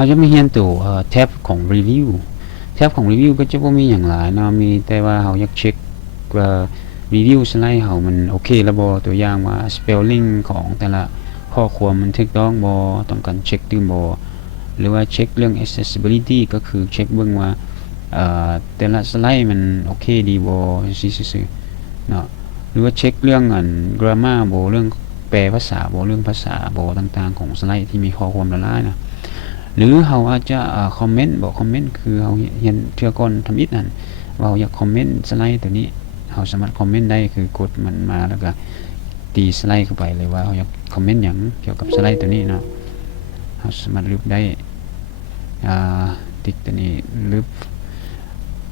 เขาจะมีเรียนตัวแท็บของรีวิวแท็บของรีวิวก็จะบ่มีอย่างหลายเนาะมีแต่ว่าเขาอยากเช็คว่ารีวิวสไลด์เขามันโอเคแล้วบ่ตัวอย่างว่า spelling ของแต่ละข้อความมันถูกต้องบ่ต้องการเช็คดูบ่หรือว่าเช็คเรื่อง accessibility ก็คือเช็คเบิ่งว่าแต่ละสไลด์มันโอเคดีบ่ซื่อๆเนาะหรือว่าเช็คเรื่องgrammar บ่เรื่องแปลภาษาบ่เรื่องภาษาบ่ต่างๆของสไลด์ที่มีข้อความละลายนะหรือเขาอาจจะคอมเมนต์บอกคอมเมนต์คือเขาเห็นเทื่อก่อนทำอิฐนั่นว่าอยากคอมเมนต์สไลด์ตัวนี้เขาสามารถคอมเมนต์ได้คือกดมันมาแล้วก็ตีสไลด์เข้าไปเลยว่าเขาอยากคอมเมนต์อย่างเกี่ยวกับสไลด์ตัวนี้เนาะเขาสามารถลบได้ติ๊กตัวนี้ลบ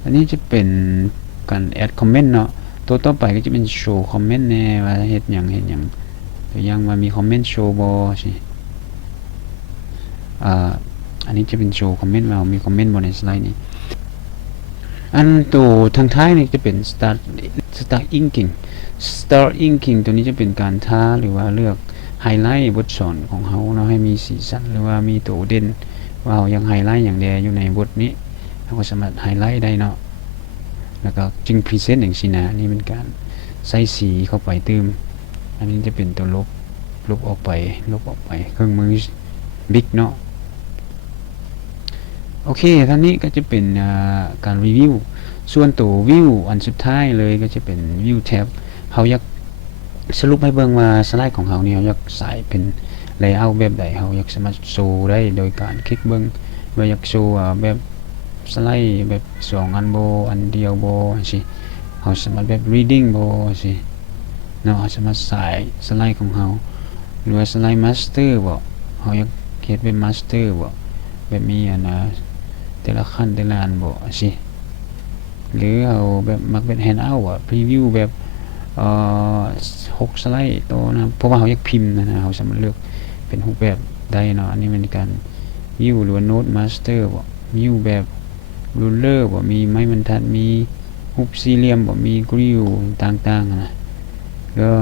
อันนี้จะเป็นการแอดคอมเมนต์เนาะตัวต่อไปก็จะเป็นโชว์คอมเมนต์แน่ว่าเฮ็ดอย่างตัวอย่างว่ามีคอมเมนต์โชว์บ่สิอันนี้จะเป็นโชว์คอมเมนต์ว่ามีคอมเมนต์บนในสไลด์นี้อันตัวทางท้ายนี่จะเป็น start inking ตัวนี้จะเป็นการท้าหรือว่าเลือกไฮไลท์บทสอนของเขาเนาะให้มีสีสันหรือว่ามีตัวเด่นว่าเรายังไฮไลท์อย่างใดอยู่ในบทนี้เราก็สามารถไฮไลท์ได้เนาะแล้วก็จึงพรีเซนต์อย่างสินะนี่เป็นการใส่สีเข้าไปเติมอันนี้จะเป็นตัวลบออกไปเครื่องมือบิ๊กเนาะโอเคท่านี้ก็จะเป็นการรีวิวส่วนตัววิวอันสุดท้ายเลยก็จะเป็นวิวแท็บเขาอยากสรุปให้เบิ่งว่าสไลด์ของเขาเนี่ยอยากใส่เป็นเลเยอร์แบบใดเขาอยากสามารถโชว์ได้โดยการคลิกเบิ่งว่าอยากโชว์แบบสไลด์แบบ2อันบ่อันเดียวบ่สิเขาสามารถแบบ reading บ่สิเนาะเขาสามารถใส่สไลด์ของเขาหรือว่าสไลด์ master บ่เขาอยากเฮ็ดเป็น master บ่แบบมีแต่ละขั้นแต่ละอันบ่สิหรือเอาแบบมักเป็น handout พรีวิวแบบ6สไลด์โตนะเพราะว่าเขาอยากพิมพ์นะเขาสามารถเลือกเป็นรูปแบบได้เนาะอันนี้เป็นการวิวหรือว่า note master บ่วิวแบบ ruler บ่มีไม้บรรทัดมีรูปสี่เหลี่ยมบ่มีกริ้วต่างๆนะแล้ว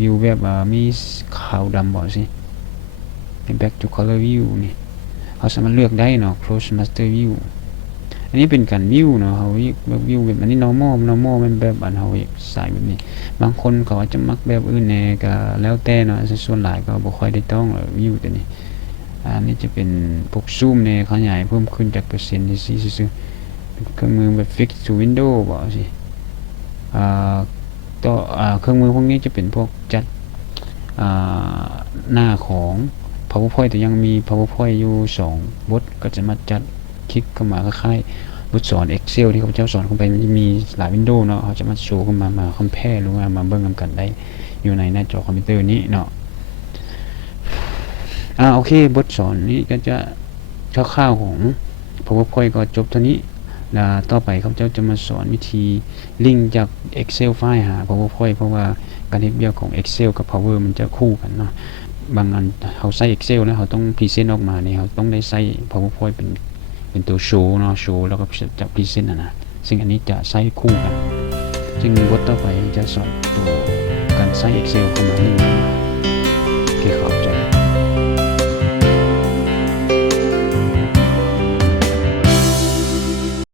วิวแบบมีขาวดำบ่สิเป็น back to color view นี่เขาสามารถเลือกได้เนาะ close master view อันนี้เป็นการวิวเนาะเขาวิวแบบอันนี้ normal มันแบบอันเขาใส่แบบนี้บางคนเขาอาจจะมักแบบอื่นแน่ก็แล้วแต่เนาะส่วนหลายก็บ่ค่อยได้ต้องวิวตัวนี้อันนี้จะเป็นพวกซูมเนี่ยขยายเพิ่มขึ้นจากเปอร์เซ็นต์ที่ซื่อๆเครื่องมือแบบ fix to window บ่สิต่อเครื่องมือพวกนี้จะเป็นพวกจัดหน้าของ PowerPoint แต่ยังมี PowerPoint อยู่2บทก็จะมาจัดคลิกเข้ามาคล้ายๆบทสอน Excel ที่เขาเจ้าสอนเข้าไปมันจะมีหลายวินโดว์เนาะเขาจะมาโชว์เข้ามาคอมเพลหรือว่ามาเบิ่งกันได้อยู่ในหน้าจอคอมพิวเตอร์นี้เนาะโอเคบทสอนนี้ก็จะคร่าวๆของ PowerPoint ก็จบเท่านี้แล้วต่อไปเขาจะมาสอนวิธีลิงก์จาก Excel ไฟล์หา PowerPoint เพราะว่าการเฮ็ดเวียกของ Excel กับ Power มันจะคู่กันเนาะบางอันเขาใส่ Excel แล้วเขาต้องพรีเซนต์ออกมาเนี่ยเขาต้องได้ใส่ PowerPoint เป็นตัวโชว์เนาะโชว์แล้วก็จะพรีเซนต์นะซึ่งอันนี้จะใช้คู่กันซึ่งบทต่อไปจะสอนตัวการใส่ Excel เข้ามาให้โอเคขอบใจ